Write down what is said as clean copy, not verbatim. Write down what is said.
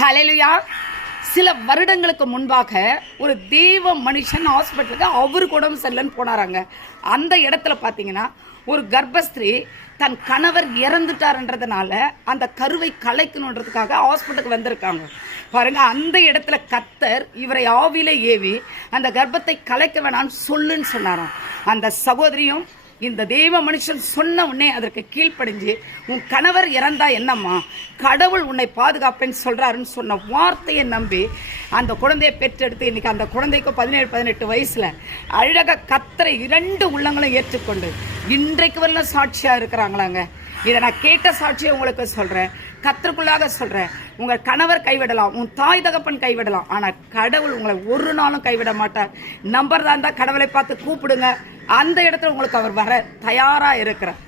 ஹல்லேலூயா. சில வருடங்களுக்கு முன்பாக ஒரு தேவ மனுஷன் ஹாஸ்பிட்டலுக்கு அவருக்கு உடம்பு சரியில்லைன்னு போனாராங்க. அந்த இடத்துல பார்த்தீங்கன்னா ஒரு கர்ப்பஸ்திரீ தன் கணவர் இறந்துட்டாருன்றதுனால அந்த கருவை கலைக்கணுன்றதுக்காக ஹாஸ்பிட்டலுக்கு வந்திருக்காங்க பாருங்க. அந்த இடத்துல கர்த்தர் இவரை ஆவியிலே ஏவி அந்த கர்ப்பத்தை கலைக்க வேணாம்னு சொல்லுன்னு சொன்னாராம். அந்த சகோதரியும் இந்த தெய்வ மனுஷன் சொன்ன உடனே அதற்கு கீழ்ப்படிஞ்சு, உன் கணவர் இறந்தா என்னம்மா, கடவுள் உன்னை பாதுகாப்பேன்னு சொல்றாருன்னு சொன்ன வார்த்தையை நம்பி அந்த குழந்தையை பெற்றெடுத்து இன்னைக்கு அந்த குழந்தைக்கு 17-18 வயசுல அழக கத்தரை 2 உள்ளங்களும் ஏற்றுக்கொண்டு இன்றைக்கு வரல சாட்சியா இருக்கிறாங்களாங்க. இதை நான் கேட்ட சாட்சியை உங்களுக்கு சொல்றேன், கத்தருக்குள்ளாக சொல்றேன். உங்க கணவர் கைவிடலாம், உன் தாய் தகப்பன் கைவிடலாம், ஆனா கடவுள் உங்களை ஒரு நாளும் கைவிட மாட்டார். நம்பர் தான் கடவுளை பார்த்து கூப்பிடுங்க, அந்த இடத்துல உங்களுக்கு அவர் வர தயாரா இருக்கிறார்.